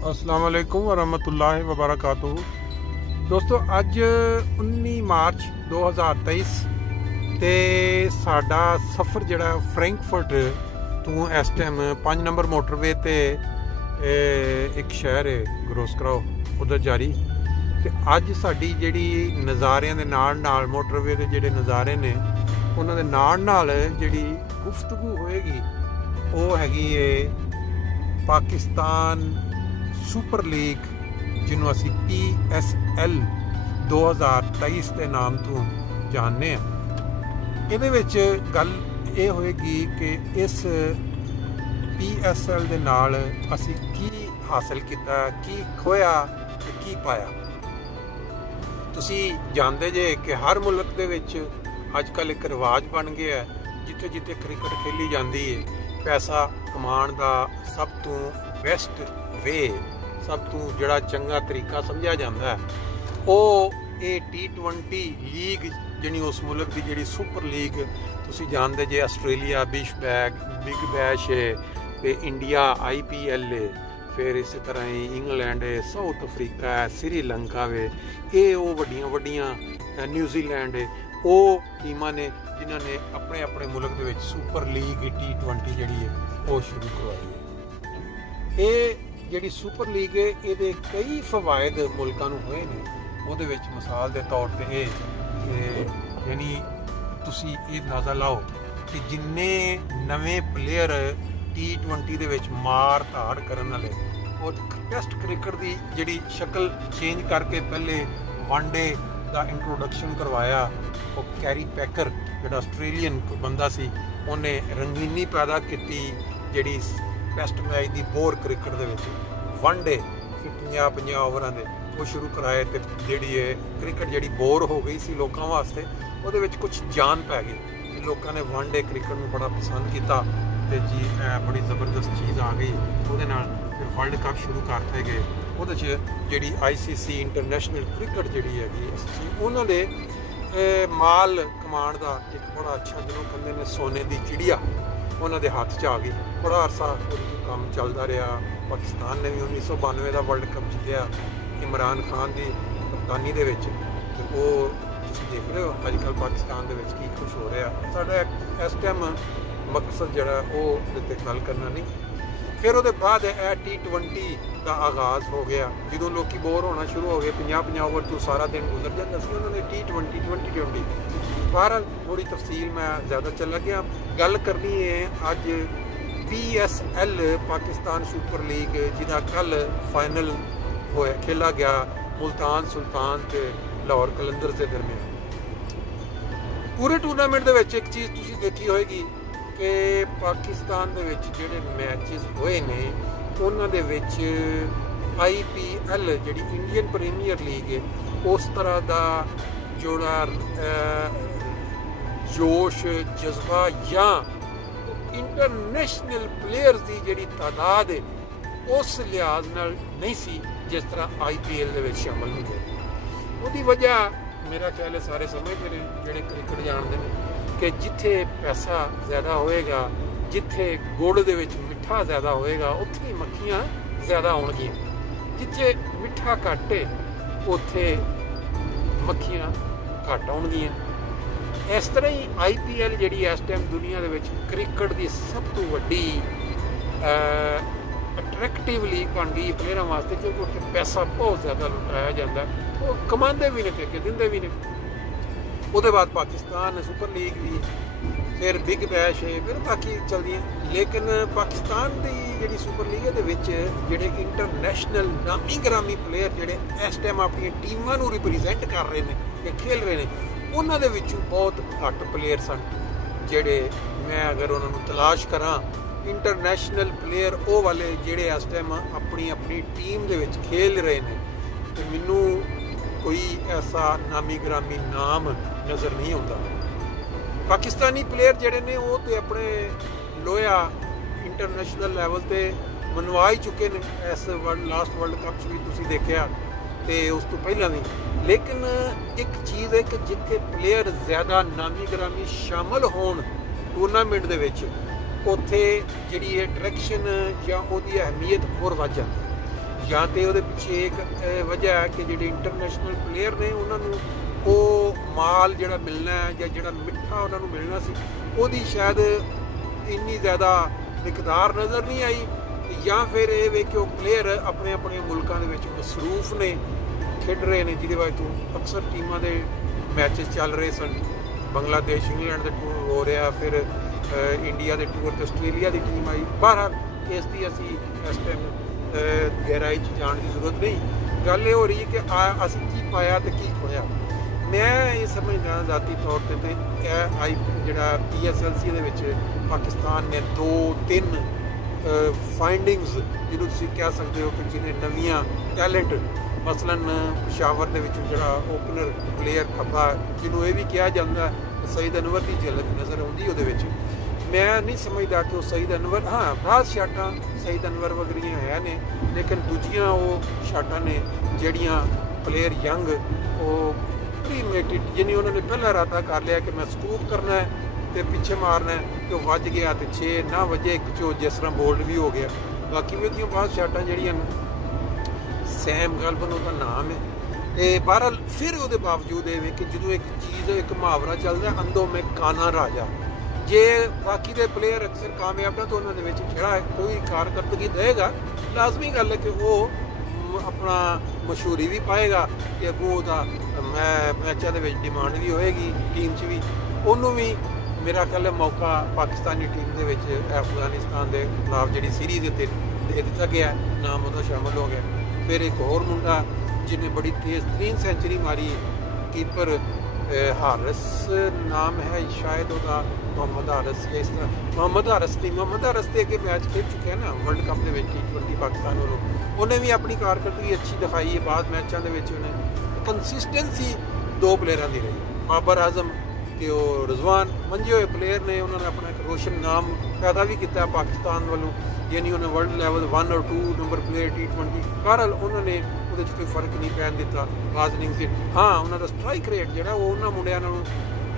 अस्सलाम वालेकुम वरहमतुल्लाहि वबरकातुहू। दोस्तों अज 19 मार्च 2023 ਤੇ ਸਾਡਾ ਸਫ਼ਰ ਜਿਹੜਾ ਫਰੈਂਕਫਰਟ ਤੋਂ ਇਸ ਟਾਈਮ 5 ਨੰਬਰ ਮੋਟਰਵੇ ਤੇ ਇੱਕ ਸ਼ਹਿਰ ਹੈ ਗਰੋਸਕਰਾਓ ਉਧਰ ਜਾਰੀ। ਤੇ ਅੱਜ ਸਾਡੀ ਜਿਹੜੀ ਨਜ਼ਾਰਿਆਂ ਦੇ ਨਾਲ ਮੋਟਰਵੇ ਦੇ ਜਿਹੜੇ ਨਜ਼ਾਰੇ ਨੇ ਉਹਨਾਂ ਦੇ ਨਾਲ ਜਿਹੜੀ ਗੁਫ਼ਤਗੂ ਹੋਏਗੀ ਉਹ ਹੈਗੀ ਹੈ ਪਾਕਿਸਤਾਨ ਸੁਪਰ ਲੀਗ ਜਿਹਨੂੰ ਅਸੀਂ PSL 2023 ਦੇ ਨਾਮ ਤੋਂ ਜਾਣਦੇ ਹਾਂ। ਇਹਦੇ ਵਿੱਚ ਗੱਲ ਇਹ ਹੋਏਗੀ ਕਿ ਇਸ PSL ਦੇ ਨਾਲ ਅਸੀਂ ਕੀ ਹਾਸਲ ਕੀਤਾ, ਕੀ ਖੋਇਆ ਤੇ ਕੀ ਪਾਇਆ। ਤੁਸੀਂ ਜਾਣਦੇ ਜੇ ਕਿ ਹਰ ਮੁਲਕ ਦੇ ਵਿੱਚ ਅੱਜ ਕੱਲ੍ਹ ਇੱਕ ਰਿਵਾਜ ਬਣ ਗਿਆ ਜਿੱਥੇ ਜਿੱਥੇ ਕ੍ਰਿਕਟ ਖੇਲੀ ਜਾਂਦੀ ਹੈ ਪੈਸਾ ਕਮਾਉਣ ਦਾ ਸਭ ਤੋਂ ਬੈਸਟ ਵੇ, ਸਭ ਤੋਂ ਜਿਹੜਾ ਚੰਗਾ ਤਰੀਕਾ ਸਮਝਿਆ ਜਾਂਦਾ ਉਹ ਇਹ T20 ਲੀਗ ਜਿਹੜੀ ਉਸ ਮੁਲਕ ਦੀ ਜਿਹੜੀ ਸੁਪਰ ਲੀਗ ਤੁਸੀਂ ਜਾਣਦੇ ਜੇ ਆਸਟ੍ਰੇਲੀਆ ਬਿਗ ਬੈਸ਼ ਹੈ ਤੇ ਇੰਡੀਆ IPL ਹੈ, ਫਿਰ ਇਸੇ ਤਰ੍ਹਾਂ ਹੀ ਇੰਗਲੈਂਡ ਹੈ, ਸਾਊਥ ਅਫਰੀਕਾ ਹੈ, ਸ੍ਰੀਲੰਕਾ ਵੇ, ਇਹ ਉਹ ਵੱਡੀਆਂ ਨਿਊਜ਼ੀਲੈਂਡ ਹੈ, ਉਹ ਟੀਮਾਂ ਨੇ ਜਿਨ੍ਹਾਂ ਨੇ ਆਪਣੇ ਮੁਲਕ ਦੇ ਵਿੱਚ ਸੁਪਰ ਲੀਗ T20 ਜਿਹੜੀ ਹੈ ਉਹ ਸ਼ੁਰੂ ਕਰਵਾਈ ਹੈ। ਇਹ ਜਿਹੜੀ ਸੁਪਰ ਲੀਗ ਹੈ ਇਹਦੇ ਕਈ ਫਵਾਇਦ ਮੁਲਕਾਂ ਨੂੰ ਹੋਏ ਨੇ। ਉਹਦੇ ਵਿੱਚ ਮਿਸਾਲ ਦੇ ਤੌਰ ਤੇ ਇਹ ਕਿ ਯਾਨੀ ਤੁਸੀਂ ਇਹ ਅੰਦਾਜ਼ਾ ਲਾਓ ਕਿ ਜਿੰਨੇ ਨਵੇਂ ਪਲੇਅਰ T20 ਦੇ ਵਿੱਚ ਮਾਰ ਧਾੜ ਕਰਨ ਵਾਲੇ ਉਹ ਟੈਸਟ ਕ੍ਰਿਕਟ ਦੀ ਜਿਹੜੀ ਸ਼ਕਲ ਚੇਂਜ ਕਰਕੇ ਪਹਿਲੇ ਵਨਡੇ ਦਾ ਇੰਟਰੋਡਕਸ਼ਨ ਕਰਵਾਇਆ। ਉਹ ਕੈਰੀ ਪੈਕਰ ਜਿਹੜਾ ਆਸਟ੍ਰੇਲੀਅਨ ਬੰਦਾ ਸੀ ਉਹਨੇ ਰੰਗੀਨੀ ਪੈਦਾ ਕੀਤੀ ਜਿਹੜੀ ਟੈਸਟ ਮੈਚ ਦੀ ਬੋਰ ਕ੍ਰਿਕਟ ਦੇ ਵਿੱਚ ਵਨਡੇ 50 ਓਵਰਾਂ ਦੇ ਉਹ ਸ਼ੁਰੂ ਕਰਾਏ ਤੇ ਜਿਹੜੀ ਇਹ ਕ੍ਰਿਕਟ ਜਿਹੜੀ ਬੋਰ ਹੋ ਗਈ ਸੀ ਲੋਕਾਂ ਵਾਸਤੇ ਉਹਦੇ ਵਿੱਚ ਕੁਝ ਜਾਨ ਪੈ ਗਈ। ਲੋਕਾਂ ਨੇ ਵਨਡੇ ਕ੍ਰਿਕਟ ਨੂੰ ਬੜਾ ਪਸੰਦ ਕੀਤਾ ਤੇ ਜੀ ਬੜੀ ਜ਼ਬਰਦਸਤ ਚੀਜ਼ ਆ ਗਈ। ਉਹਦੇ ਨਾਲ ਫਿਰ ਵਰਲਡ ਕੱਪ ਸ਼ੁਰੂ ਕਰਤੇ ਗਏ। ਉਹਦੇ 'ਚ ਜਿਹੜੀ ICC ਇੰਟਰਨੈਸ਼ਨਲ ਕ੍ਰਿਕਟ ਜਿਹੜੀ ਹੈਗੀ ਉਹਨਾਂ ਦੇ ਮਾਲ ਕਮਾਉਣ ਦਾ ਇੱਕ ਬੜਾ ਅੱਛਾ ਜਿਹਨੂੰ ਕਹਿੰਦੇ ਨੇ ਸੋਨੇ ਦੀ ਚਿੜੀਆ ਉਹਨਾਂ ਦੇ ਹੱਥ 'ਚ ਆ ਗਈ। ਬੜਾ ਅਰਸਾ ਕੰਮ ਚੱਲਦਾ ਰਿਹਾ। ਪਾਕਿਸਤਾਨ ਨੇ ਵੀ 1992 ਦਾ ਵਰਲਡ ਕੱਪ ਜਿੱਤਿਆ ਇਮਰਾਨ ਖਾਨ ਦੀ ਕਪਤਾਨੀ ਦੇ ਵਿੱਚ। ਤੇ ਉਹ ਤੁਸੀਂ ਦੇਖ ਰਹੇ ਹੋ ਅੱਜ ਕੱਲ੍ਹ ਪਾਕਿਸਤਾਨ ਦੇ ਵਿੱਚ ਕੀ ਕੁਛ ਹੋ ਰਿਹਾ। ਸਾਡਾ ਇਸ ਟਾਈਮ ਮਕਸਦ ਜਿਹੜਾ ਉਹ ਉੱਤੇ ਗੱਲ ਕਰਨਾ ਨਹੀਂ। ਫਿਰ ਉਹਦੇ ਬਾਅਦ ਇਹ T20 ਦਾ ਆਗਾਜ਼ ਹੋ ਗਿਆ। ਜਦੋਂ ਲੋਕੀ ਬੋਰ ਹੋਣਾ ਸ਼ੁਰੂ ਹੋ ਗਏ 50 ਓਵਰ ਤੋਂ ਸਾਰਾ ਦਿਨ ਗੁਜ਼ਰ ਜਾਂਦਾ ਸੀ, ਉਹਨਾਂ ਨੇ T20 2020 ਬਹਰਹਾਲ ਥੋੜ੍ਹੀ ਤਫਸੀਲ ਮੈਂ ਜ਼ਿਆਦਾ ਚੱਲ ਗਿਆ। ਗੱਲ ਕਰਨੀ ਹੈ ਅੱਜ PSL ਪਾਕਿਸਤਾਨ ਸੁਪਰ ਲੀਗ ਜਿਹਦਾ ਕੱਲ੍ਹ ਫਾਈਨਲ ਹੋਇਆ ਖੇਲਾ ਗਿਆ ਮੁਲਤਾਨ ਸੁਲਤਾਨ ਤੇ ਲਾਹੌਰ ਕਲੰਦਰਜ਼ ਦੇ ਦਰਮਿਆਨ। ਪੂਰੇ ਟੂਰਨਾਮੈਂਟ ਦੇ ਵਿੱਚ ਇੱਕ ਚੀਜ਼ ਤੁਸੀਂ ਦੇਖੀ ਹੋਏਗੀ ਕਿ ਪਾਕਿਸਤਾਨ ਦੇ ਵਿੱਚ ਜਿਹੜੇ ਮੈਚਿਸ ਹੋਏ ਨੇ ਉਹਨਾਂ ਦੇ ਵਿੱਚ IPL ਜਿਹੜੀ ਇੰਡੀਅਨ ਪ੍ਰੀਮੀਅਰ ਲੀਗ ਹੈ ਉਸ ਤਰ੍ਹਾਂ ਦਾ ਜਿਹੜਾ ਜੋਸ਼ ਜਜ਼ਬਾ ਜਾਂ ਇੰਟਰਨੈਸ਼ਨਲ ਪਲੇਅਰਸ ਦੀ ਜਿਹੜੀ ਤਾਦਾਦ ਹੈ ਉਸ ਲਿਹਾਜ਼ ਨਾਲ ਨਹੀਂ ਸੀ ਜਿਸ ਤਰ੍ਹਾਂ IPL ਦੇ ਵਿੱਚ ਸ਼ਾਮਲ ਹੁੰਦੇ। ਉਹਦੀ ਵਜ੍ਹਾ ਮੇਰਾ ਖਿਆਲ ਹੈ ਸਾਰੇ ਸਮਝਦੇ ਨੇ ਜਿਹੜੇ ਕ੍ਰਿਕਟ ਜਾਣਦੇ ਨੇ ਕਿ ਜਿੱਥੇ ਪੈਸਾ ਜ਼ਿਆਦਾ ਹੋਏਗਾ, ਜਿੱਥੇ ਗੁੜ ਦੇ ਵਿੱਚ ਮਿੱਠਾ ਜ਼ਿਆਦਾ ਹੋਏਗਾ ਉੱਥੇ ਹੀ ਮੱਖੀਆਂ ਜ਼ਿਆਦਾ ਆਉਣਗੀਆਂ। ਜਿੱਥੇ ਮਿੱਠਾ ਘੱਟ ਹੈ ਉੱਥੇ ਮੱਖੀਆਂ ਘੱਟ ਆਉਣਗੀਆਂ। ਇਸ ਤਰ੍ਹਾਂ ਹੀ IPL ਜਿਹੜੀ ਇਸ ਟਾਈਮ ਦੁਨੀਆ ਦੇ ਵਿੱਚ ਕ੍ਰਿਕਟ ਦੀ ਸਭ ਤੋਂ ਵੱਡੀ ਅਟਰੈਕਟਿਵ ਲੀਗ ਬਣ ਗਈ ਪਲੇਅਰਾਂ ਵਾਸਤੇ ਕਿਉਂਕਿ ਉੱਥੇ ਪੈਸਾ ਬਹੁਤ ਜ਼ਿਆਦਾ ਲੁਟਾਇਆ ਜਾਂਦਾ। ਉਹ ਕਮਾਉਂਦੇ ਵੀ ਨੇ ਤੇ ਅੱਗੇ ਦਿੰਦੇ ਵੀ ਨੇ। ਉਹਦੇ ਬਾਅਦ ਪਾਕਿਸਤਾਨ ਸੁਪਰ ਲੀਗ ਵੀ, ਫਿਰ ਬਿਗ ਬੈਸ਼ ਹੈ, ਫਿਰ ਬਾਕੀ ਚੱਲਦੀਆਂ। ਲੇਕਿਨ ਪਾਕਿਸਤਾਨ ਦੀ ਜਿਹੜੀ ਸੁਪਰ ਲੀਗ ਦੇ ਵਿੱਚ ਜਿਹੜੇ ਇੰਟਰਨੈਸ਼ਨਲ ਨਾਮੀ ਗ੍ਰਾਮੀ ਪਲੇਅਰ ਜਿਹੜੇ ਇਸ ਟਾਈਮ ਆਪਣੀਆਂ ਟੀਮਾਂ ਨੂੰ ਰਿਪਰੈਜ਼ੈਂਟ ਕਰ ਰਹੇ ਨੇ ਜਾਂ ਖੇਲ ਰਹੇ ਨੇ ਉਹਨਾਂ ਦੇ ਵਿੱਚੋਂ ਬਹੁਤ ਘੱਟ ਪਲੇਅਰ ਸਨ ਜਿਹੜੇ ਮੈਂ ਅਗਰ ਉਹਨਾਂ ਨੂੰ ਤਲਾਸ਼ ਕਰਾਂ ਇੰਟਰਨੈਸ਼ਨਲ ਪਲੇਅਰ ਉਹ ਵਾਲੇ ਜਿਹੜੇ ਇਸ ਟਾਈਮ ਆਪਣੀ ਟੀਮ ਦੇ ਵਿੱਚ ਖੇਲ ਰਹੇ ਨੇ ਤੇ ਮੈਨੂੰ ਕੋਈ ਐਸਾ ਨਾਮੀ ਗ੍ਰਾਮੀ ਨਾਮ ਨਜ਼ਰ ਨਹੀਂ ਆਉਂਦਾ। ਪਾਕਿਸਤਾਨੀ ਪਲੇਅਰ ਜਿਹੜੇ ਨੇ ਉਹ ਤੇ ਆਪਣੇ ਲੋਇਆ ਇੰਟਰਨੈਸ਼ਨਲ ਲੈਵਲ ਤੇ ਮਨਵਾ ਹੀ ਚੁੱਕੇ ਨੇ। ਇਸ ਲਾਸਟ ਵਰਲਡ ਕੱਪ 'ਚ ਵੀ ਤੁਸੀਂ ਦੇਖਿਆ ਤੇ ਉਸ ਤੋਂ ਪਹਿਲਾਂ ਵੀ। ਲੇਕਿਨ ਇੱਕ ਚੀਜ਼ ਹੈ ਕਿ ਜਿੱਥੇ ਪਲੇਅਰ ਜ਼ਿਆਦਾ ਨਾਮੀ ਗ੍ਰਾਮੀ ਸ਼ਾਮਲ ਹੋਣ ਟੂਰਨਾਮੈਂਟ ਦੇ ਵਿੱਚ ਉੱਥੇ ਜਿਹੜੀ ਅਟਰੈਕਸ਼ਨ ਜਾਂ ਉਹਦੀ ਅਹਿਮੀਅਤ ਹੋਰ ਵੱਧ ਜਾਂਦੀ। ਜਾਂ ਤੇ ਉਹਦੇ ਪਿੱਛੇ ਇੱਕ ਵਜ੍ਹਾ ਹੈ ਕਿ ਜਿਹੜੇ ਇੰਟਰਨੈਸ਼ਨਲ ਪਲੇਅਰ ਨੇ ਉਹਨਾਂ ਨੂੰ ਉਹ ਮਾਲ ਜਿਹੜਾ ਮਿਲਣਾ ਹੈ ਜਾਂ ਜਿਹੜਾ ਮਿੱਠਾ ਉਹਨਾਂ ਨੂੰ ਮਿਲਣਾ ਸੀ ਉਹਦੀ ਸ਼ਾਇਦ ਇੰਨੀ ਜ਼ਿਆਦਾ ਮਿਕਦਾਰ ਨਜ਼ਰ ਨਹੀਂ ਆਈ, ਜਾਂ ਫਿਰ ਇਹ ਵੇ ਕਿ ਉਹ ਪਲੇਅਰ ਆਪਣੇ ਆਪਣੇ ਮੁਲਕਾਂ ਦੇ ਵਿੱਚ ਮਸਰੂਫ ਨੇ, ਖੇਡ ਰਹੇ ਨੇ, ਜਿਹਦੇ ਵਜ੍ਹਾ ਤੋਂ ਅਕਸਰ ਟੀਮਾਂ ਦੇ ਮੈਚਸ ਚੱਲ ਰਹੇ ਸਨ। ਬੰਗਲਾਦੇਸ਼ ਇੰਗਲੈਂਡ ਦਾ ਟੂਰ ਹੋ ਰਿਹਾ, ਫਿਰ ਇੰਡੀਆ ਦੇ ਟੂਰ ਤੇ ਆਸਟ੍ਰੇਲੀਆ ਦੀ ਟੀਮ ਆਈ। ਬਹਰਹਾਲ ਇਸ ਦੀ ਅਸੀਂ ਇਸ ਟਾਈਮ ਗਹਿਰਾਈ 'ਚ ਜਾਣ ਦੀ ਜ਼ਰੂਰਤ ਨਹੀਂ। ਗੱਲ ਇਹ ਹੋ ਰਹੀ ਹੈ ਕਿ ਅਸੀਂ ਕੀ ਪਾਇਆ ਤੇ ਕੀ ਖੋਇਆ। ਮੈਂ ਇਹ ਸਮਝਦਾ ਜ਼ਾਤੀ ਤੌਰ 'ਤੇ ਇਹ ਜਿਹੜਾ PSLC ਦੇ ਵਿੱਚ ਪਾਕਿਸਤਾਨ ਨੇ 2-3 ਫਾਈਂਡਿੰਗਸ ਜਿਹਨੂੰ ਤੁਸੀਂ ਕਹਿ ਸਕਦੇ ਹੋ ਕਿ ਜਿਹਨੇ ਨਵੀਆਂ ਟੈਲੈਂਟ, ਮਸਲਨ ਪਿਸ਼ਾਵਰ ਦੇ ਵਿੱਚ ਜਿਹੜਾ ਓਪਨਰ ਪਲੇਅਰ ਖੱਬਾ ਜਿਹਨੂੰ ਇਹ ਵੀ ਕਿਹਾ ਜਾਂਦਾ ਸਈਦ ਅਨਵਰ ਦੀ ਝਲਕ ਨਜ਼ਰ ਆਉਂਦੀ ਉਹਦੇ ਵਿੱਚ। ਮੈਂ ਨਹੀਂ ਸਮਝਦਾ ਕਿ ਉਹ ਸਈਦ ਅਨਵਰ, ਹਾਂ ਬਾਅਦ ਸ਼ਾਟਾਂ ਸਈਦ ਅਨਵਰ ਵਗਰੀਆਂ ਹੈ ਨੇ, ਲੇਕਿਨ ਦੂਜੀਆਂ ਉਹ ਸ਼ਾਟਾਂ ਨੇ ਜਿਹੜੀਆਂ ਪਲੇਅਰ ਯੰਗ ਉਹ ਪ੍ਰੀਮੇਟਿਡ, ਜਿਹਨੇ ਉਹਨਾਂ ਨੇ ਪਹਿਲਾਂ ਇਰਾਦਾ ਕਰ ਲਿਆ ਕਿ ਮੈਂ ਸਕੂਪ ਕਰਨਾ ਹੈ ਤੇ ਪਿੱਛੇ ਮਾਰਨਾ ਹੈ, ਤੇ ਉਹ ਵੱਜ ਗਿਆ ਤੇ 6 ਨਾ ਵਜੇ 1 ਚੋ ਜਿਸ ਤਰ੍ਹਾਂ ਬੋਲਡ ਵੀ ਹੋ ਗਿਆ। ਬਾਕੀ ਵੀ ਉਹਦੀਆਂ ਬਾਅਦ ਸ਼ਾਟਾਂ ਜਿਹੜੀਆਂ ਸੈਮ ਗਲਬਨ ਉਹਦਾ ਨਾਮ ਹੈ। ਤੇ ਬਹਰਹਾਲ ਫਿਰ ਉਹਦੇ ਬਾਵਜੂਦ ਇਹ ਵੀ ਕਿ ਜਦੋਂ ਇੱਕ ਚੀਜ਼, ਇੱਕ ਮੁਹਾਵਰਾ ਚੱਲਦਾ ਅੰਦੋ ਮੈਂ ਕਾਨਾ ਰਾਜਾ, ਜੇ ਬਾਕੀ ਦੇ ਪਲੇਅਰ ਅਕਸਰ ਕਾਮਯਾਬ ਨਾ ਤਾਂ ਉਹਨਾਂ ਦੇ ਵਿੱਚ ਜਿਹੜਾ ਕੋਈ ਕਾਰਕਰਦਗੀ ਦੇਗਾ, ਲਾਜ਼ਮੀ ਗੱਲ ਹੈ ਕਿ ਉਹ ਆਪਣਾ ਮਸ਼ਹੂਰੀ ਵੀ ਪਾਏਗਾ ਕਿ ਅੱਗੋਂ ਉਹਦਾ ਮੈਚਾਂ ਦੇ ਵਿੱਚ ਡਿਮਾਂਡ ਵੀ ਹੋਏਗੀ, ਟੀਮ 'ਚ ਵੀ ਉਹਨੂੰ ਵੀ ਮੇਰਾ ਖਿਆਲ ਹੈ ਮੌਕਾ ਪਾਕਿਸਤਾਨੀ ਟੀਮ ਦੇ ਵਿੱਚ ਅਫਗਾਨਿਸਤਾਨ ਦੇ ਖਿਲਾਫ ਜਿਹੜੀ ਸੀਰੀਜ਼ ਉੱਤੇ ਦੇ ਦਿੱਤਾ ਗਿਆ, ਨਾਮ ਉਹਦਾ ਸ਼ਾਮਲ ਹੋ ਗਿਆ। ਫਿਰ ਇੱਕ ਹੋਰ ਮੁੰਡਾ ਜਿਹਨੇ ਬੜੀ ਤੇਜ਼ ਤਰੀਨ ਸੈਂਚੁਰੀ ਮਾਰੀ, ਕੀਪਰ ਹਾਰਸ ਨਾਮ ਹੈ ਸ਼ਾਇਦ ਉਹਦਾ, ਮੁਹੰਮਦ ਹਾਰਸ, ਇਸ ਤਰ੍ਹਾਂ ਮੁਹੰਮਦ ਹਾਰਸ ਨਹੀਂ, ਮੁਹੰਮਦ ਹਾਰਸ ਦੇ ਅੱਗੇ ਮੈਚ ਖੇਡ ਚੁੱਕਿਆ ਨਾ ਵਰਲਡ ਕੱਪ ਦੇ ਵਿੱਚ T20 ਪਾਕਿਸਤਾਨ ਵੱਲੋਂ। ਉਹਨੇ ਵੀ ਆਪਣੀ ਕਾਰਕਰਦਗੀ ਅੱਛੀ ਦਿਖਾਈ ਹੈ, ਬਾਅਦ ਮੈਚਾਂ ਦੇ ਵਿੱਚ ਉਹਨੇ ਕੰਸਿਸਟੈਂਸੀ 2 ਪਲੇਅਰਾਂ ਦੀ ਰਹੀ, ਬਾਬਰ ਆਜ਼ਮ ਤੇ ਉਹ ਰਿਜ਼ਵਾਨ, ਮੰਝੇ ਹੋਏ ਪਲੇਅਰ ਨੇ। ਉਹਨਾਂ ਨੇ ਆਪਣਾ ਇੱਕ ਰੋਸ਼ਨ ਨਾਮ ਪੈਦਾ ਵੀ ਕੀਤਾ ਪਾਕਿਸਤਾਨ ਵੱਲੋਂ, ਯਾਨੀ ਉਹਨੇ ਵਰਲਡ ਲੈਵਲ 1 ਔਰ 2 ਨੰਬਰ ਪਲੇਅਰ T20। ਬਹਰਹਾਲ ਉਹਨਾਂ ਨੇ ਉਹਦੇ 'ਚ ਕੋਈ ਫਰਕ ਨਹੀਂ ਪੈਣ ਦਿੱਤਾ, ਬਾਜ਼ਨਿੰਗ ਸੀ। ਹਾਂ ਉਹਨਾਂ ਦਾ ਸਟ੍ਰਾਈਕ ਰੇਟ ਜਿਹੜਾ ਉਹ ਉਹਨਾਂ ਮੁੰਡਿਆਂ ਨਾਲੋਂ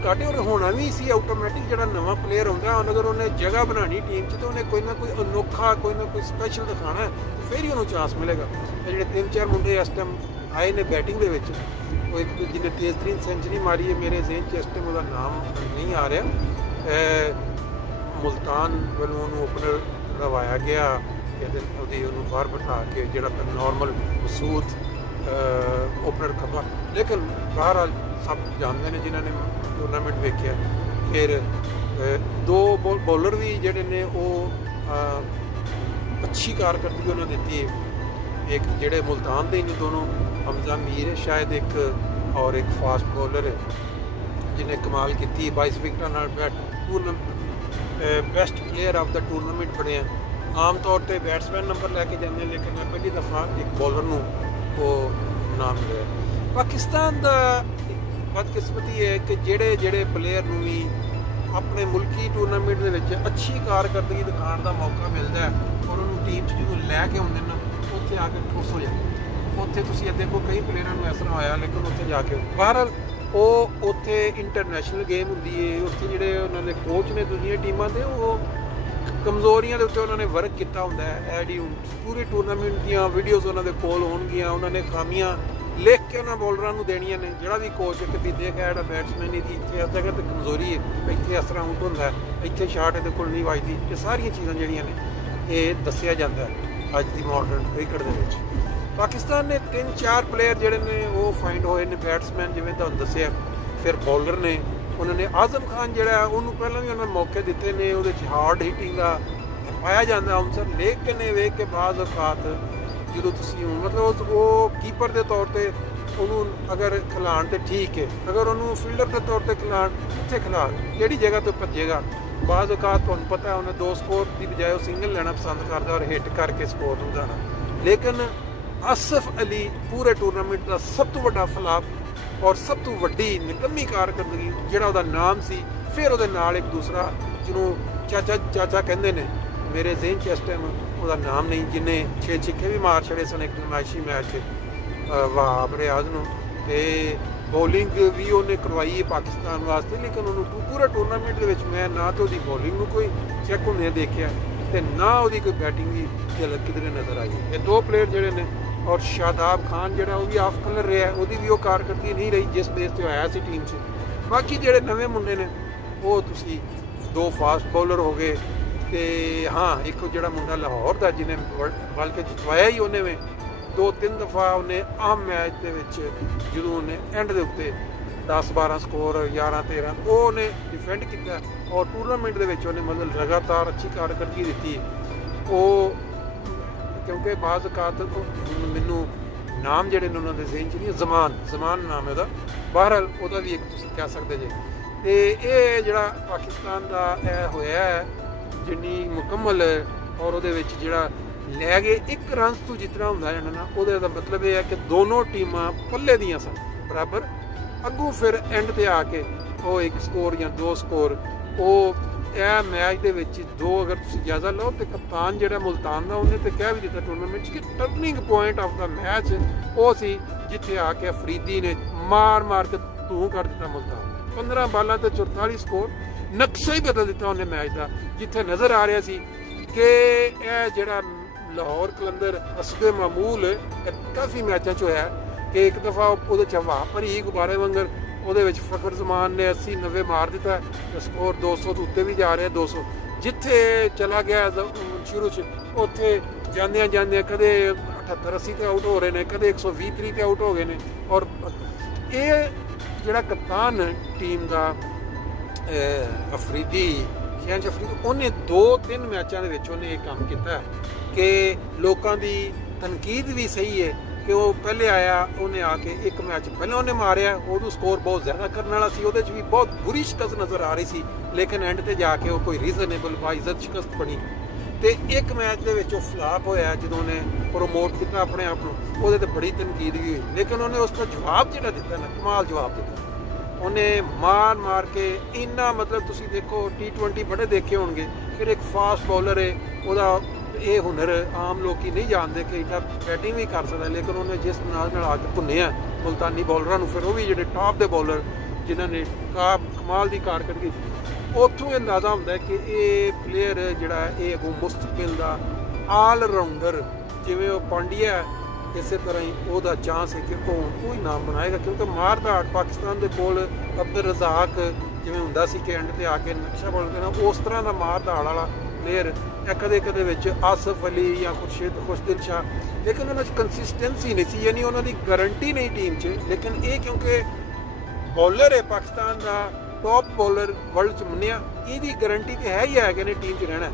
ਘੱਟ ਉਹਨੇ ਹੋਣਾ ਵੀ ਸੀ ਆਟੋਮੈਟਿਕ। ਜਿਹੜਾ ਨਵਾਂ ਪਲੇਅਰ ਆਉਂਦਾ ਅਗਰ ਉਹਨੇ ਜਗ੍ਹਾ ਬਣਾਉਣੀ ਟੀਮ 'ਚ ਤਾਂ ਉਹਨੇ ਕੋਈ ਨਾ ਕੋਈ ਅਨੋਖਾ, ਕੋਈ ਨਾ ਕੋਈ ਸਪੈਸ਼ਲ ਦਿਖਾਉਣਾ, ਫਿਰ ਹੀ ਉਹਨੂੰ ਚਾਂਸ ਮਿਲੇਗਾ। ਇਹ ਜਿਹੜੇ 3-4 ਮੁੰਡੇ ਇਸ ਟਾਈਮ ਆਏ ਨੇ ਬੈਟਿੰਗ ਦੇ ਵਿੱਚ, ਉਹ ਇੱਕ ਜਿਹਨੇ ਤੇਜ਼ ਤਰੀਨ ਸੈਂਚੁਰੀ ਮਾਰੀ ਹੈ, ਮੇਰੇ ਜ਼ਹਨ 'ਚ ਇਸ ਟਾਈਮ ਉਹਦਾ ਨਾਮ ਨਹੀਂ ਆ ਰਿਹਾ, ਮੁਲਤਾਨ ਵੱਲੋਂ ਉਹਨੂੰ ਓਪਨਰ ਲਵਾਇਆ ਗਿਆ, ਉਹਦੀ ਉਹਨੂੰ ਬਾਹਰ ਬਿਠਾ ਕੇ ਜਿਹੜਾ ਨਾਰਮਲ ਮਸੂਦ ਓਪਨਰ ਖੱਬਾ। ਲੇਕਿਨ ਬਹਰਹਾਲ ਸਭ ਜਾਣਦੇ ਨੇ ਜਿਨ੍ਹਾਂ ਨੇ ਟੂਰਨਾਮੈਂਟ ਵੇਖਿਆ। ਫਿਰ 2 ਬੋਲਰ ਵੀ ਜਿਹੜੇ ਨੇ ਉਹ ਅੱਛੀ ਕਾਰਕਰਦਗੀ ਉਹਨਾਂ ਦਿੱਤੀ ਹੈ। ਇੱਕ ਜਿਹੜੇ ਮੁਲਤਾਨ ਦੇ ਨੇ ਦੋਨੋਂ, ਹਮਜ਼ਾ ਮੀਰ ਹੈ ਸ਼ਾਇਦ ਇੱਕ, ਔਰ ਇੱਕ ਫਾਸਟ ਬੋਲਰ ਹੈ ਜਿਹਨੇ ਕਮਾਲ ਕੀਤੀ, 22 ਵਿਕਟਾਂ ਨਾਲ best player of the tournament ਬਣਿਆ। ਆਮ ਤੌਰ 'ਤੇ ਬੈਟਸਮੈਨ ਨੰਬਰ ਲੈ ਕੇ ਜਾਂਦੇ, ਲੇਕਿਨ ਪਹਿਲੀ ਦਫਾ ਇੱਕ ਬੋਲਰ ਨੂੰ ਉਹ ਨਾਮ ਮਿਲਿਆ। ਪਾਕਿਸਤਾਨ ਦਾ ਬਦਕਿਸਮਤੀ ਹੈ ਕਿ ਜਿਹੜੇ ਪਲੇਅਰ ਨੂੰ ਵੀ ਆਪਣੇ ਮੁਲਕੀ ਟੂਰਨਾਮੈਂਟ ਦੇ ਵਿੱਚ ਅੱਛੀ ਕਾਰਕਰਦਗੀ ਦਿਖਾਉਣ ਦਾ ਮੌਕਾ ਮਿਲਦਾ ਹੈ, ਔਰ ਉਹਨੂੰ ਟੀਮ 'ਚ ਜਦੋਂ ਲੈ ਕੇ ਆਉਂਦੇ ਨਾ, ਉੱਥੇ ਆ ਕੇ ਠੁੱਸ ਹੋ ਜਾਂਦੇ। ਉੱਥੇ ਤੁਸੀਂ ਦੇਖੋ ਕਈ ਪਲੇਅਰਾਂ ਨੂੰ ਇਸ ਤਰ੍ਹਾਂ ਹੋਇਆ, ਲੇਕਿਨ ਉੱਥੇ ਜਾ ਕੇ ਬਹਰਹਾਲ ਉਹ ਉੱਥੇ ਇੰਟਰਨੈਸ਼ਨਲ ਗੇਮ ਹੁੰਦੀ ਹੈ। ਉੱਥੇ ਜਿਹੜੇ ਉਹਨਾਂ ਦੇ ਕੋਚ ਨੇ ਦੂਜੀਆਂ ਟੀਮਾਂ ਦੇ, ਉਹ ਕਮਜ਼ੋਰੀਆਂ ਦੇ ਉੱਤੇ ਉਹਨਾਂ ਨੇ ਵਰਕ ਕੀਤਾ ਹੁੰਦਾ ਹੈ। ਐਡੀ ਪੂਰੇ ਟੂਰਨਾਮੈਂਟ ਦੀਆਂ ਵੀਡੀਓਜ਼ ਉਹਨਾਂ ਦੇ ਕੋਲ ਹੋਣਗੀਆਂ, ਉਹਨਾਂ ਨੇ ਖਾਮੀਆਂ ਲਿਖ ਕੇ ਉਹਨਾਂ ਬੋਲਰਾਂ ਨੂੰ ਦੇਣੀਆਂ ਨੇ। ਜਿਹੜਾ ਵੀ ਕੋਚ ਕਿ ਵੀ ਦੇਖਿਆ ਜਿਹੜਾ ਬੈਟਸਮੈਨ ਇਹਦੀ ਇੱਥੇ ਇਸ ਜਗ੍ਹਾ 'ਤੇ ਕਮਜ਼ੋਰੀ ਹੈ, ਇੱਥੇ ਇਸ ਤਰ੍ਹਾਂ ਆਊਟ ਹੁੰਦਾ, ਇੱਥੇ ਸ਼ਾਟ ਇਹਦੇ ਕੋਲ ਨਹੀਂ ਵੱਜਦੀ, ਇਹ ਸਾਰੀਆਂ ਚੀਜ਼ਾਂ ਜਿਹੜੀਆਂ ਨੇ ਇਹ ਦੱਸਿਆ ਜਾਂਦਾ ਅੱਜ ਦੀ ਮਾਡਰਨ ਕ੍ਰਿਕਟ ਦੇ ਵਿੱਚ। ਪਾਕਿਸਤਾਨ ਨੇ 3-4 ਪਲੇਅਰ ਜਿਹੜੇ ਨੇ ਉਹ ਫਾਈਂਡ ਹੋਏ ਨੇ, ਬੈਟਸਮੈਨ ਜਿਵੇਂ ਤੁਹਾਨੂੰ ਦੱਸਿਆ। ਫਿਰ ਬੋਲਰ ਨੇ, ਉਹਨਾਂ ਨੇ ਆਜ਼ਮ ਖਾਨ ਜਿਹੜਾ ਉਹਨੂੰ ਪਹਿਲਾਂ ਵੀ ਉਹਨਾਂ ਨੇ ਮੌਕੇ ਦਿੱਤੇ ਨੇ, ਉਹਦੇ 'ਚ ਹਾਰਡ ਹਿੱਟਿੰਗ ਦਾ ਪਾਇਆ ਜਾਂਦਾ ਅਨਸਰ, ਲੇਕਿਨ ਇਹ ਵੇਖ ਕੇ ਬਾਜ਼ ਔਕਾਤ ਜਦੋਂ ਤੁਸੀਂ ਮਤਲਬ ਉਹ ਕੀਪਰ ਦੇ ਤੌਰ 'ਤੇ ਉਹਨੂੰ ਅਗਰ ਖਿਲਾਉਣ ਤਾਂ ਠੀਕ ਹੈ, ਅਗਰ ਉਹਨੂੰ ਫੀਲਡਰ ਦੇ ਤੌਰ 'ਤੇ ਖਿਲਾਉਣ, ਕਿੱਥੇ ਖਿਲਾਉਣ, ਕਿਹੜੀ ਜਗ੍ਹਾ ਤੋਂ ਭੱਜੇਗਾ। ਬਾਜ਼ ਔਕਾਤ ਤੁਹਾਨੂੰ ਪਤਾ ਉਹਨੇ 2 ਸਕੋਰ ਦੀ ਬਜਾਏ ਉਹ ਸਿੰਗਲ ਲੈਣਾ ਪਸੰਦ ਕਰਦਾ ਔਰ ਹਿੱਟ ਕਰਕੇ ਸਕੋਰ ਨੂੰ ਜਾਣਾ। ਲੇਕਿਨ ਆਸਫ ਅਲੀ ਪੂਰੇ ਟੂਰਨਾਮੈਂਟ ਦਾ ਸਭ ਤੋਂ ਵੱਡਾ ਫਲਾਪ ਔਰ ਸਭ ਤੋਂ ਵੱਡੀ ਨਿਕੰਮੀ ਕਾਰਕਰਦਗੀ, ਜਿਹੜਾ ਉਹਦਾ ਨਾਮ ਸੀ। ਫਿਰ ਉਹਦੇ ਨਾਲ ਇੱਕ ਦੂਸਰਾ ਜਿਹਨੂੰ ਚਾਚਾ ਕਹਿੰਦੇ ਨੇ, ਮੇਰੇ ਜ਼ਹਨ 'ਚ ਇਸ ਟਾਈਮ ਉਹਦਾ ਨਾਮ ਨਹੀਂ, ਜਿਹਨੇ 6 ਛਿੱਕੇ ਵੀ ਮਾਰ ਛੜੇ ਸਨ ਇੱਕ ਨਮਾਇਸ਼ੀ ਮੈਚ 'ਚ, ਵਹਾਬ ਰਿਆਜ਼ ਨੂੰ। ਤੇ ਬੋਲਿੰਗ ਵੀ ਉਹਨੇ ਕਰਵਾਈ ਹੈ ਪਾਕਿਸਤਾਨ ਵਾਸਤੇ, ਲੇਕਿਨ ਉਹਨੂੰ ਪੂਰਾ ਟੂਰਨਾਮੈਂਟ ਦੇ ਵਿੱਚ ਮੈਂ ਨਾ ਤਾਂ ਉਹਦੀ ਬੋਲਿੰਗ ਨੂੰ ਕੋਈ ਚੈੱਕ ਹੁੰਦੇ ਦੇਖਿਆ ਤੇ ਨਾ ਉਹਦੀ ਕੋਈ ਬੈਟਿੰਗ ਦੀ ਝਲਕ ਕਿਧਰੇ ਨਜ਼ਰ ਆਈ। ਇਹ 2 ਪਲੇਅਰ ਜਿਹੜੇ ਨੇ ਔਰ ਸ਼ਾਦਾਬ ਖਾਨ ਜਿਹੜਾ ਉਹ ਵੀ ਆਫ ਕਲਰ ਰਿਹਾ, ਉਹਦੀ ਵੀ ਉਹ ਕਾਰਕਰਦਗੀ ਨਹੀਂ ਰਹੀ ਜਿਸ ਬੇਸ ਤੇ ਆਇਆ ਸੀ ਟੀਮ 'ਚ। ਬਾਕੀ ਜਿਹੜੇ ਨਵੇਂ ਮੁੰਡੇ ਨੇ ਉਹ ਤੁਸੀਂ 2 ਫਾਸਟ ਬੋਲਰ ਹੋ ਗਏ, ਤੇ ਹਾਂ ਇੱਕ ਜਿਹੜਾ ਮੁੰਡਾ ਲਾਹੌਰ ਦਾ ਜਿਹਨੇ ਬਲਕਿ ਜਿਤਵਾਇਆ ਹੀ ਉਹਨੇ ਵੇ 2-3 ਦਫਾ ਉਹਨੇ ਆਮ ਮੈਚ ਦੇ ਵਿੱਚ ਜਦੋਂ ਉਹਨੇ ਐਂਡ ਦੇ ਉੱਤੇ 10-12 ਸਕੋਰ 11-13 ਉਹ ਉਹਨੇ ਡਿਫੈਂਡ ਕੀਤਾ, ਔਰ ਟੂਰਨਾਮੈਂਟ ਦੇ ਵਿੱਚ ਉਹਨੇ ਮਤਲਬ ਲਗਾਤਾਰ ਅੱਛੀ ਕਾਰਕਰਦਗੀ ਦਿੱਤੀ। ਉਹ ਕਿਉਂਕਿ ਬਾਜ਼ ਔਕਾਤ ਮੈਨੂੰ ਨਾਮ ਜਿਹੜੇ ਨੇ ਉਹਨਾਂ ਦੇ ਜ਼ਿਹਨ 'ਚ ਨਹੀਂ, ਜ਼ਮਾਨ ਨਾਮ ਹੈ ਉਹਦਾ, ਬਹਰਹਾਲ ਉਹਦਾ ਵੀ ਇੱਕ ਤੁਸੀਂ ਕਹਿ ਸਕਦੇ ਜੇ। ਤੇ ਇਹ ਜਿਹੜਾ ਪਾਕਿਸਤਾਨ ਦਾ ਇਹ ਹੋਇਆ ਹੈ ਜਿੰਨੀ ਮੁਕੰਮਲ, ਔਰ ਉਹਦੇ ਵਿੱਚ ਜਿਹੜਾ ਲੈ ਗਏ 1 ਰਨ ਤੋਂ ਜਿਤਨਾ ਹੁੰਦਾ ਜਾਣਾ ਨਾ, ਉਹਦੇ ਦਾ ਮਤਲਬ ਇਹ ਹੈ ਕਿ ਦੋਨੋਂ ਟੀਮਾਂ ਪੱਲੇ ਦੀਆਂ ਸਨ ਬਰਾਬਰ। ਅੱਗੋਂ ਫਿਰ ਐਂਡ ਤੇ ਆ ਕੇ ਉਹ 1 ਸਕੋਰ ਜਾਂ 2 ਸਕੋਰ ਉਹ ਇਹ ਮੈਚ ਦੇ ਵਿੱਚ 2 ਅਗਰ ਤੁਸੀਂ ਜਾਇਜ਼ਾ ਲਓ ਤੇ ਕਪਤਾਨ ਜਿਹੜਾ ਮੁਲਤਾਨ ਦਾ ਉਹਨੇ ਤੇ ਕਹਿ ਵੀ ਦਿੱਤਾ ਟੂਰਨਾਮੈਂਟ 'ਚ ਕਿ turning point of the match ਉਹ ਸੀ ਜਿੱਥੇ ਆ ਕੇ ਅਫਰੀਦੀ ਨੇ ਮਾਰ ਕੇ ਧੂੰ ਕਰ ਦਿੱਤਾ ਮੁਲਤਾਨ। 15 ਬਾਲਾਂ ਤੇ 44 ਸਕੋਰ, ਨਕਸ਼ਾ ਹੀ ਬਦਲ ਦਿੱਤਾ ਉਹਨੇ ਮੈਚ ਦਾ, ਜਿੱਥੇ ਨਜ਼ਰ ਆ ਰਿਹਾ ਸੀ ਕਿ ਇਹ ਜਿਹੜਾ ਲਾਹੌਰ ਕਲੰਦਰ ਅਸਦੇ ਮਾਮੂਲ ਕਾਫੀ ਮੈਚਾਂ 'ਚ ਹੋਇਆ ਕਿ ਇੱਕ ਦਫਾ ਉਹਦੇ 'ਚ ਹਵਾ ਭਰੀ ਗੁਬਾਰੇ ਵਾਂਗਰ, ਉਹਦੇ ਵਿੱਚ ਫਖਰ ਜ਼ਮਾਨ ਨੇ 80-90 ਮਾਰ ਦਿੱਤਾ, ਸਕੋਰ 200 ਤੋਂ ਉੱਤੇ ਵੀ ਜਾ ਰਿਹਾ 200 ਜਿੱਥੇ ਚਲਾ ਗਿਆ ਸ਼ੁਰੂ 'ਚ, ਉੱਥੇ ਜਾਂਦਿਆਂ ਕਦੇ 78-80 ਤੇ ਆਊਟ ਹੋ ਰਹੇ ਨੇ, ਕਦੇ 120-30 ਤੇ ਆਊਟ ਹੋ ਗਏ ਨੇ। ਔਰ ਇਹ ਜਿਹੜਾ ਕਪਤਾਨ ਟੀਮ ਦਾ ਅਫਰੀਦੀ ਸ਼ਹਿਨशाह ਅਫਰੀਦੀ, ਉਹਨੇ 2-3 ਮੈਚਾਂ ਦੇ ਵਿੱਚ ਉਹਨੇ ਇਹ ਕੰਮ ਕੀਤਾ ਕਿ ਲੋਕਾਂ ਦੀ ਤਨਕੀਦ ਵੀ ਸਹੀ ਹੈ ਕਿ ਉਹ ਪਹਿਲੇ ਆਇਆ, ਉਹਨੇ ਆ ਕੇ 1 ਮੈਚ ਪਹਿਲਾਂ ਉਹਨੇ ਮਾਰਿਆ, ਉਦੋਂ ਸਕੋਰ ਬਹੁਤ ਜ਼ਿਆਦਾ ਕਰਨ ਵਾਲਾ ਸੀ, ਉਹਦੇ 'ਚ ਵੀ ਬਹੁਤ ਬੁਰੀ ਸ਼ਿਕਸਤ ਨਜ਼ਰ ਆ ਰਹੀ ਸੀ, ਲੇਕਿਨ ਐਂਡ ਤੇ ਜਾ ਕੇ ਉਹ ਕੋਈ ਰੀਜ਼ਨੇਬਲ ਬਾਇਜ਼ਤ ਸ਼ਿਕਸਤ ਬਣੀ। ਤੇ 1 ਮੈਚ ਦੇ ਵਿੱਚ ਉਹ ਫਲਾਪ ਹੋਇਆ ਜਦੋਂ ਉਹਨੇ ਪ੍ਰੋਮੋਟ ਕੀਤਾ ਆਪਣੇ ਆਪ ਨੂੰ, ਉਹਦੇ ਤੇ ਬੜੀ ਤਨਕੀਦ ਵੀ ਹੋਈ, ਲੇਕਿਨ ਉਹਨੇ ਉਸ ਦਾ ਜਵਾਬ ਜਿਹੜਾ ਦਿੱਤਾ ਨਾ, ਕਮਾਲ ਜਵਾਬ ਦਿੱਤਾ ਉਹਨੇ, ਮਾਰ ਕੇ ਇੰਨਾ ਮਤਲਬ ਤੁਸੀਂ ਦੇਖੋ T20 ਬੜੇ ਦੇਖੇ ਹੋਣਗੇ, ਫਿਰ ਇੱਕ ਫਾਸਟ ਬੋਲਰ ਹੈ, ਉਹਦਾ ਇਹ ਹੁਨਰ ਆਮ ਲੋਕੀ ਨਹੀਂ ਜਾਣਦੇ ਕਿ ਇਹਦਾ ਬੈਟਿੰਗ ਵੀ ਕਰ ਸਕਦਾ, ਲੇਕਿਨ ਉਹਨੇ ਜਿਸ ਨਾਲ ਆ ਕੇ ਭੁੰਨਿਆ ਮੁਲਤਾਨੀ ਬੋਲਰਾਂ ਨੂੰ, ਫਿਰ ਉਹ ਵੀ ਜਿਹੜੇ ਟਾਪ ਦੇ ਬੋਲਰ ਜਿਨ੍ਹਾਂ ਨੇ ਕਮਾਲ ਦੀ ਕਾਰਕਰਦਗੀ, ਉੱਥੋਂ ਇਹ ਅੰਦਾਜ਼ਾ ਹੁੰਦਾ ਕਿ ਇਹ ਪਲੇਅਰ ਜਿਹੜਾ ਇਹ ਅੱਗੋਂ ਮੁਸਤਕਬਲ ਦਾ ਆਲ ਰਾਊਂਡਰ, ਜਿਵੇਂ ਉਹ ਪਾਂਡਿਆ ਇਸੇ ਤਰ੍ਹਾਂ ਹੀ ਉਹਦਾ ਚਾਂਸ ਹੈ ਕਿ ਉਹ ਕੋਈ ਨਾਮ ਬਣਾਏਗਾ, ਕਿਉਂਕਿ ਮਾਰਦਾੜ ਪਾਕਿਸਤਾਨ ਦੇ ਕੋਲ ਅਬਦੁਲ ਰਜ਼ਾਕ ਜਿਵੇਂ ਹੁੰਦਾ ਸੀ ਕਿ ਐਂਡ ਤੇ ਆ ਕੇ ਨਕਸ਼ਾ ਬੋਲ ਕੇ ਨਾ, ਉਸ ਤਰ੍ਹਾਂ ਦਾ ਮਾਰਦਾੜ ਵਾਲਾ ਪਲੇਅਰ ਜਾਂ ਕਦੇ ਵਿੱਚ ਆਸਫ ਅਲੀ ਜਾਂ ਖੁਸ਼ਦਿਲ ਸ਼ਾਹ, ਲੇਕਿਨ ਉਹਨਾਂ 'ਚ ਕੰਸਿਸਟੈਂਸੀ ਨਹੀਂ ਸੀ, ਯਾਨੀ ਉਹਨਾਂ ਦੀ ਗਰੰਟੀ ਨਹੀਂ ਟੀਮ 'ਚ। ਲੇਕਿਨ ਇਹ ਕਿਉਂਕਿ ਬੋਲਰ ਹੈ ਪਾਕਿਸਤਾਨ ਦਾ ਟੌਪ ਬੋਲਰ ਵਰਲਡ 'ਚ ਮੰਨਿਆ, ਇਹਦੀ ਗਰੰਟੀ ਤੇ ਹੈ ਹੀ ਹੈ ਕਿ ਨੇ ਟੀਮ 'ਚ ਰਹਿਣਾ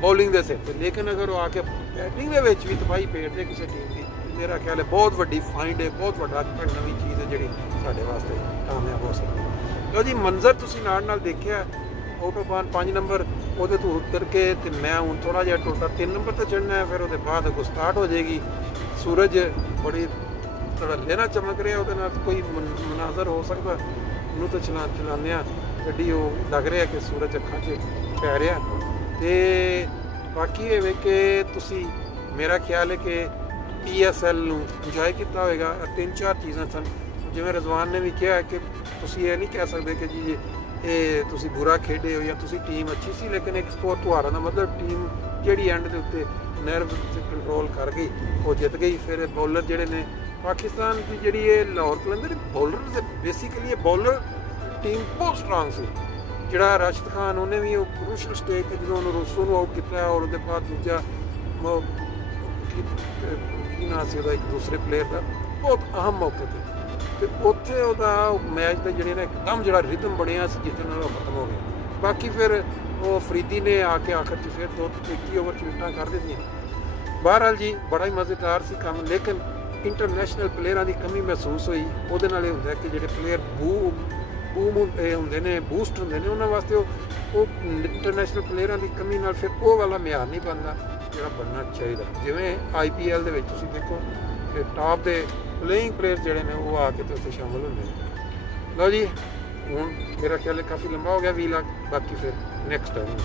ਬੋਲਿੰਗ ਦੇ ਸਿਰ 'ਤੇ, ਲੇਕਿਨ ਅਗਰ ਉਹ ਆ ਕੇ ਬੈਟਿੰਗ ਦੇ ਵਿੱਚ ਵੀ ਤਬਾਹੀ ਪੇੜਦੇ ਕਿਸੇ ਟੀਮ ਦੀ, ਮੇਰਾ ਖਿਆਲ ਹੈ ਬਹੁਤ ਵੱਡੀ ਫਾਈਂਡ ਹੈ, ਬਹੁਤ ਵੱਡਾ ਨਵੀਂ ਚੀਜ਼ ਹੈ ਜਿਹੜੀ ਸਾਡੇ ਵਾਸਤੇ ਕਾਮਯਾਬ ਹੋ ਸਕਦੀ ਹੈ। ਲਓ ਜੀ, ਮੰਜ਼ਰ ਤੁਸੀਂ ਨਾਲ ਦੇਖਿਆ, ਆਟੋਬਾਨ 5 ਨੰਬਰ ਉਹਦੇ ਤੋਂ ਉਤਰ ਕੇ ਤੇ ਮੈਂ ਹੁਣ ਥੋੜਾ ਜਿਹਾ ਟੋਟਾ 3 ਨੰਬਰ ਤੇ ਚੜ੍ਹਨਾ ਹੈ, ਫਿਰ ਉਹਦੇ ਬਾਅਦ ਅੱਗੋਂ ਸਟਾਰਟ ਹੋ ਜਾਏਗੀ। ਸੂਰਜ ਬੜੀ ਧੜੱਲੇ ਨਾਲ ਚਮਕ ਰਿਹਾ, ਉਹਦੇ ਨਾਲ ਕੋਈ ਮਨਾਜ਼ਰ ਹੋ ਸਕਦਾ, ਉਹਨੂੰ ਤਾਂ ਚਲਾਉਂਦੇ ਆ ਗੱਡੀ, ਉਹ ਲੱਗ ਰਿਹਾ ਕਿ ਸੂਰਜ ਅੱਖਾਂ 'ਚ ਪੈ ਰਿਹਾ। ਤੇ ਬਾਕੀ ਇਹ ਵੇ ਕਿ ਤੁਸੀਂ, ਮੇਰਾ ਖਿਆਲ ਹੈ ਕਿ PSL ਨੂੰ ਇੰਜੋਏ ਕੀਤਾ ਹੋਵੇਗਾ। 3-4 ਚੀਜ਼ਾਂ ਸਨ, ਜਿਵੇਂ ਰਜ਼ਵਾਨ ਨੇ ਵੀ ਕਿਹਾ ਕਿ ਤੁਸੀਂ ਇਹ ਨਹੀਂ ਕਹਿ ਸਕਦੇ ਕਿ ਜੀ ਇਹ ਤੁਸੀਂ ਬੁਰਾ ਖੇਡੇ ਹੋ ਜਾਂ ਤੁਸੀਂ ਟੀਮ ਅੱਛੀ ਸੀ, ਲੇਕਿਨ ਇੱਕ ਸਕੋਰ ਤੋਂ ਹਾਰਨ ਦਾ ਮਤਲਬ ਟੀਮ ਜਿਹੜੀ ਐਂਡ ਦੇ ਉੱਤੇ ਨਰਵ ਤੇ ਕੰਟਰੋਲ ਕਰ ਗਈ, ਉਹ ਜਿੱਤ ਗਈ। ਫਿਰ ਬੋਲਰ ਜਿਹੜੇ ਨੇ ਪਾਕਿਸਤਾਨ ਦੀ ਜਿਹੜੀ ਇਹ ਲਾਹੌਰ ਕਲੰਦਰ ਬੋਲਰ ਬੇਸਿਕਲੀ ਇਹ ਬੋਲਰ ਟੀਮ ਬਹੁਤ ਸਟਰੋਂਗ ਸੀ। ਜਿਹੜਾ ਰਾਸ਼ਿਦ ਖਾਨ, ਉਹਨੇ ਵੀ ਉਹ ਕਰੂਸ਼ਲ ਸਟੇਜ ਤੇ ਜਦੋਂ ਉਹਨੂੰ ਰੂਸੋ ਨੂੰ ਆਊਟ ਕੀਤਾ, ਔਰ ਉਹਦੇ ਬਾਅਦ ਦੂਜਾ ਕੀ ਨਾਂ ਸੀ ਉਹਦਾ, ਇੱਕ ਦੂਸਰੇ ਪਲੇਅਰ ਦਾ, ਬਹੁਤ ਅਹਿਮ ਮੌਕੇ ਤੇ ਉੱਥੇ ਉਹਦਾ ਮੈਚ ਦਾ ਜਿਹੜੇ ਨੇ ਇੱਕਦਮ ਜਿਹੜਾ ਰਿਦਮ ਬਣਿਆ ਸੀ ਜਿੱਤਣ ਨਾਲ ਉਹ ਖਤਮ ਹੋ ਗਿਆ। ਬਾਕੀ ਫਿਰ ਉਹ ਅਫਰੀਦੀ ਨੇ ਆ ਕੇ ਆਖਰ 'ਚ ਫਿਰ 21 ਓਵਰ 'ਚ ਵਿਕਟਾਂ ਕਰ ਦਿੱਤੀਆਂ। ਬਹਰਹਾਲ ਜੀ ਬੜਾ ਹੀ ਮਜ਼ੇਦਾਰ ਸੀ ਕੰਮ, ਲੇਕਿਨ ਇੰਟਰਨੈਸ਼ਨਲ ਪਲੇਅਰਾਂ ਦੀ ਕਮੀ ਮਹਿਸੂਸ ਹੋਈ। ਉਹਦੇ ਨਾਲ ਇਹ ਹੁੰਦਾ ਕਿ ਜਿਹੜੇ ਪਲੇਅਰ ਹੁੰਦੇ ਨੇ, ਬੂਸਟ ਹੁੰਦੇ ਨੇ, ਉਹਨਾਂ ਵਾਸਤੇ ਉਹ ਇੰਟਰਨੈਸ਼ਨਲ ਪਲੇਅਰਾਂ ਦੀ ਕਮੀ ਨਾਲ ਫਿਰ ਉਹ ਵਾਲਾ ਮਿਆਰ ਨਹੀਂ ਬਣਦਾ ਜਿਹੜਾ ਬਣਨਾ ਚਾਹੀਦਾ। ਜਿਵੇਂ IPL ਦੇ ਵਿੱਚ ਤੁਸੀਂ ਦੇਖੋ ਕਿ ਟਾਪ ਦੇ ਪਲੇਇੰਗ ਪਲੇਅਰ ਜਿਹੜੇ ਨੇ ਉਹ ਆ ਕੇ ਤੇ ਉੱਥੇ ਸ਼ਾਮਲ ਹੁੰਦੇ ਨੇ। ਲਓ ਜੀ, ਹੁਣ ਮੇਰਾ ਖਿਆਲ ਹੈ ਕਾਫੀ ਲੰਬਾ ਹੋ ਗਿਆ ਵੀਲਾਗ, ਬਾਕੀ ਫਿਰ ਨੈਕਸਟ ਟਾਈਮ।